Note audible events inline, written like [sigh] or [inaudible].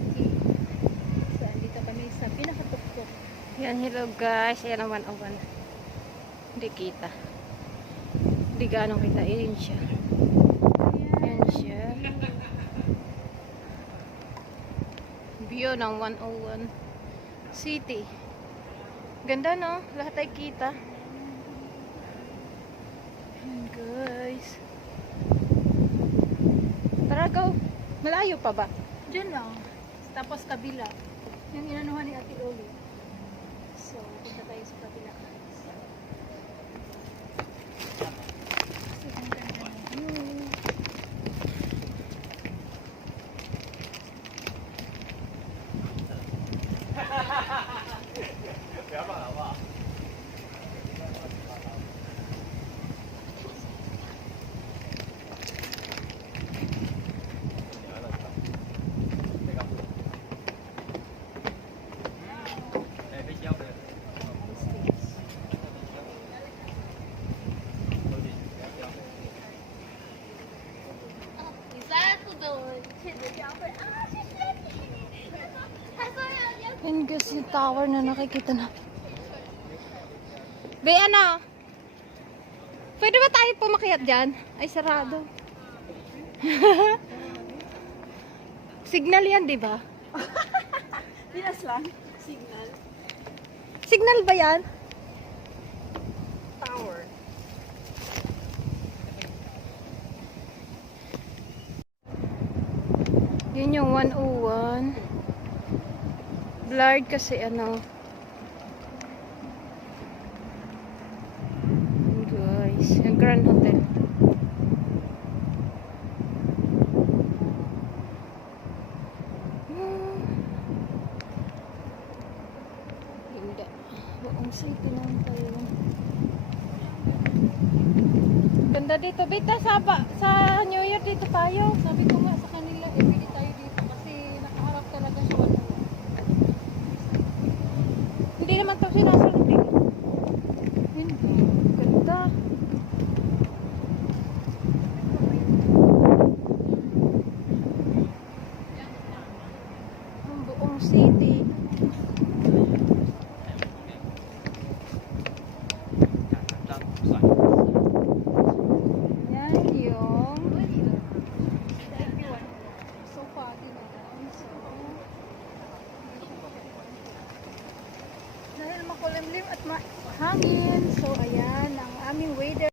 Taiki. So, andito kami sa pinakatuktok. Yan, hello guys. Ayan ang 101. Hindi kita. Hindi ganong kita. Ayan siya. Ayan siya. View ng 101 City. Ganda no? Lahat ay kita. Ayan guys. Tara go. Malayo pa ba? Diyan lang. Tapos kabila. Yung inanuhan ni Ate Oli. So, punta tayo sa kabila. Yan guys, yung tower na nakikita na. Be, ano? Pwede ba tayo pumakyat dyan? Ay, sarado. [laughs] Signal yan, di ba? [laughs] Dinas lang. Signal. Signal ba yan? Tower. Yun yung 101. Blurred kasi ano. Guys, yung Grand Hotel. Hindi. Buong city tayo. Ganda dito. Bita, sa, sa New Year dito tayo. Sabi ko próxima makulimlim at mahangin. So, ayan ang aming weather.